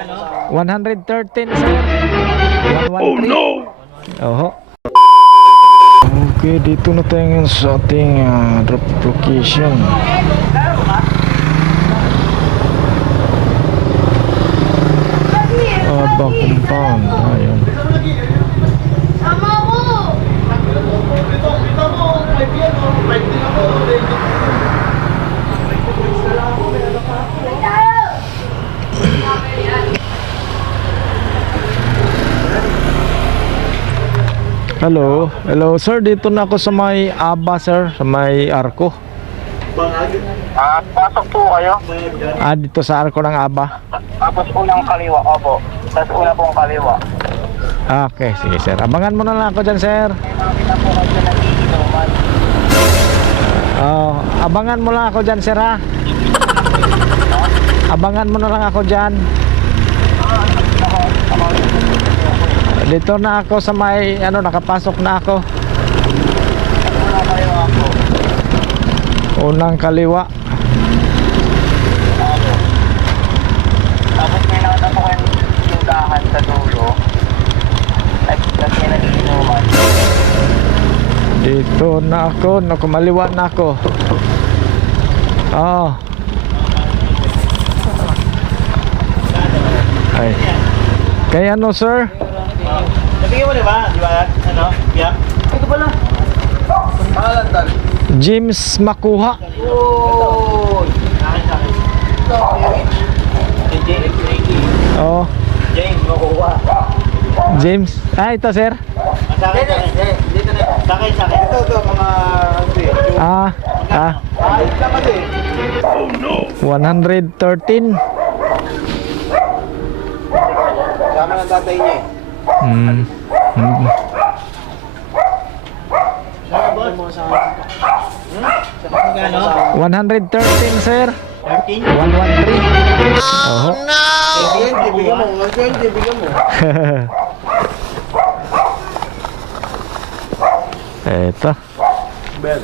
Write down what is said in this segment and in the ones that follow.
113 sir. 113. Oh no! Oho. Okay, dito na tayo ngayon sa ating ah, drop location. Aba compound. Ayun. Hello. Hello sir, dito na ako sa may Aba sir, sa may Arko. Ah, pasok po kayo. Ah, dito sa Arko ng Aba. Tapos unang kaliwa, opo. Tapos una pong kaliwa. Ah, Okay, sige sir. Abangan mo na lang ako dyan sir. Nakita po kayo na nagiginuman. Oh, abangan mo lang ako dyan sir ha. Abangan mo na lang ako dyan. Dito na ako sa may, ano, nakapasok na ako. Unang kaliwa. Tapos may nakita kayo yung dahan sa dulo. At tapos may nagiginuman. Dito na ako, naku, maliwa na ako. Oh. Ay. Kaya ano, sir? Nabigyan mo diba? Di ba? Ano? Yeah. Ito pala. Pangalan tal. James Makuha. Ricky. Oh, James, makuha. James. Ah, ito, sir. Sa akin, sa akin. Dito na. Sa akin, sa akin. Ito, ito, mga... Ah, ah. Ay, lang kasi. 113. Sama ng tatay niya eh. Hmm. Hmm. Magkano? 113, sir. 13? 113. Oh. Bigyan, bigyan mo. 120, bigyan mo. Ito. Bel.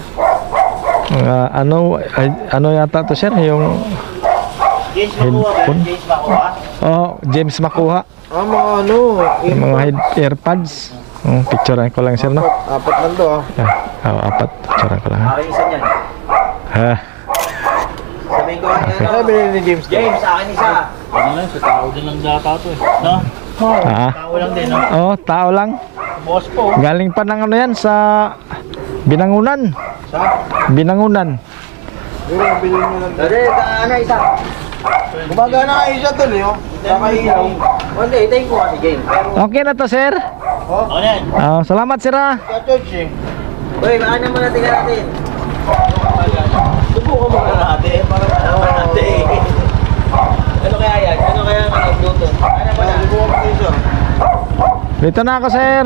Mga ano, ay, ano yata to, sir? Yung, James makuha. Headphone? James makuha. oh, James Makuha. Ah, mga ano. Yung mga head, earpads. Oh, picturean ko lang, sir, no? Apat lang to ah. Ah, oh, apat. Picturean ko lang, ha? Akin isa niyan. Ha? Sabihin ko, ano bilhin ni James? James, sa akin isa. Ano lang, sa tao din lang data to eh. No? Ah. Tao lang din, no? Oh, tao lang. Boss po. Galing pa ng ano yan sa Binangunan. Sa? Binangunan. Bilhin, bilhin mo lang. Dali, ano isa? Gumagana kayo siya tol eh, oh. Nakaiyaw. Wala, itay game. Okay na to, sir? Oh. Oh, salamat, sir ah. Sa church eh. Uy, baka naman natin ka natin. Subukan mo ka natin eh, para malaman natin eh. Ano kaya yan? Ano kaya ang nagluto? Ano ba na? Subukan mo dito. Oh. Dito na ako, sir.